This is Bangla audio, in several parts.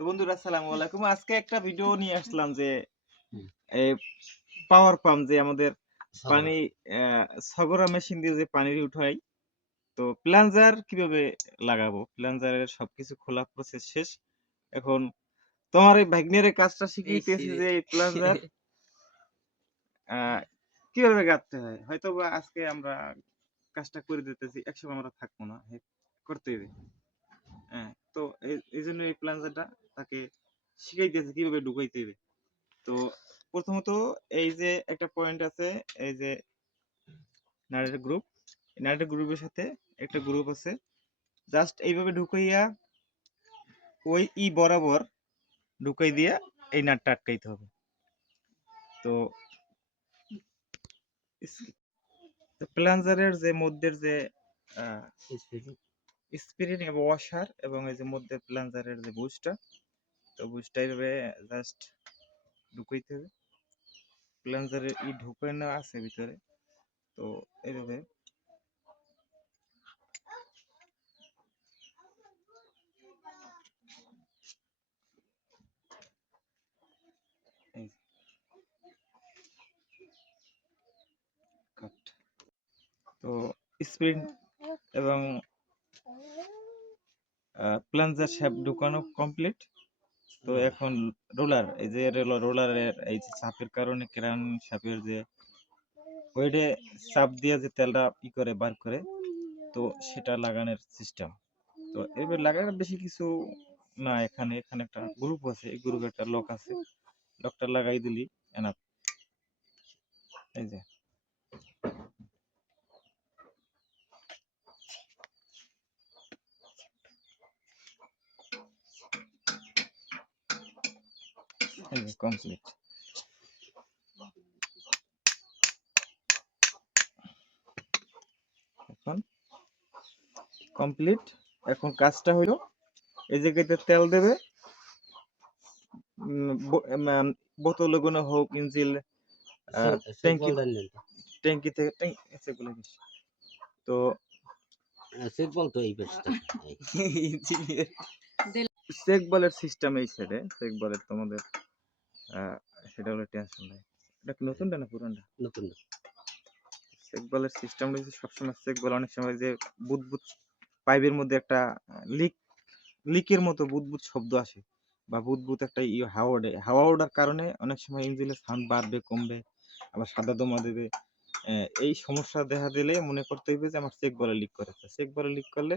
তো বন্ধুরা আসসালামু আলাইকুম। আজকে একটা ভিডিও নিয়ে আসলাম যে হুম। এই পাওয়ার পাম্প যে আমাদের সাগর। পানি সগরা মেশিন দিয়ে যে পানি উঠাই, তো প্লাঞ্জার কিভাবে লাগাবো? প্লাঞ্জারের সবকিছু খোলা প্রসেস শেষ। এখন তোমার এই ভাগ্নের এই কাজটা এই শিখাইতেছি সিরে যে এই প্লাঞ্জার আ কিভাবে গাঁথতে হয়। হয়তোবা আজকে আমরা কাজটা করে দিতেছি, একসময় আমরা থাকবো না। করতে হবে। হ্যাঁ, তো এইজন্য এই প্লাঞ্জারটা তাকে শিখাইতেছি কিভাবে ঢুকাইতে হবে। তো প্রথমত এই যে একটা পয়েন্ট আছে, এই যে নারের গ্রুপ, নারের গ্রুপের সাথে একটা গ্রুপ আছে, জাস্ট এইভাবে ঢুকাইয়া ওই বরাবর ঢুকাই দিয়া এই নাটটা আটকাইতে হবে। তো প্লাঞ্জারের যে মধ্যের যে স্পিরিট এবং ওয়াশার এবং এই যে মধ্যে প্লাঞ্জারের যে বুশটা, তো বুশটা এইভাবে জাস্ট ঢুকাইতে হবে। প্লাঞ্জারের ঢুকানো আছে ভিতরে, তো এইভাবে এই কাট। তো স্প্রিং এবং প্লাঞ্জার শ্যাফট ঢুকানো কমপ্লিট। তো এখন রোলার, এই যে রোলারের এই যে চাপের কারণে ক্রান শ্যাফের যে ওয়েটে চাপ দিয়ে যে তেলটা করে বার করে, তো সেটা লাগানোর সিস্টেম। তো এবার লাগানোর বেশি কিছু না, এখানে এখানে একটা গ্রুপ আছে, এই গ্রুপে একটা লক আছে, লকটা লাগাই দিলি এনাফ। এই যে কমপ্লিট। এখন কমপ্লিট। এখন কাজটা হলো এই জায়গাতে তেল দেবে, বোতল গুলো হোক, ইঞ্জিল ট্যাঙ্কি, ট্যাঙ্কি থেকে সেগুলো বেশি। তো চেক বলের সিস্টেম এই সাইডে, চেক বলের তোমাদের সেটা হলো টেনশন নাই। এটা কি নতুনটা না পুরানটা? নতুন। চেক বলের সিস্টেম রয়েছে সবসময়। চেক বল অনেক সময় যে বুদবুদ পাইপের মধ্যে একটা লিকের মতো বুদবুদ শব্দ আসে, বা বুদবুদ একটা হাওয়া ওঠে, হাওয়া ওঠার কারণে অনেক সময় ইঞ্জিনের সাউন্ড বাড়বে কমবে, আবার সাদা দমা দেবে। এই সমস্যা দেখা দিলে মনে করতে হবে যে আমার চেক বলে লিক করেছে। চেক বলে লিক করলে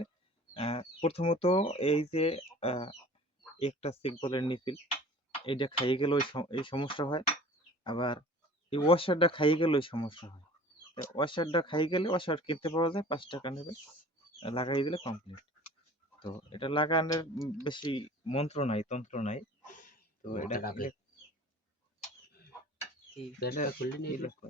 প্রথমত এই যে একটা চেক বলের নিপিল এইটা খাইয়ে গেলে এই সমস্যা হয়। আবার এই ওয়াশারটা খাইয়ে গেলে ওই সমস্যা হয়। ওয়াশারটা খাইয়ে গেলে ওয়াশার কিনতে পাওয়া যায়, ৫ টাকা নেবে, লাগাই দিলে কমপ্লিট। তো এটা লাগানোর বেশি মন্ত্র নাই, তন্ত্র নাই। তো এটা এই ব্যাসটা খুললে দেখো,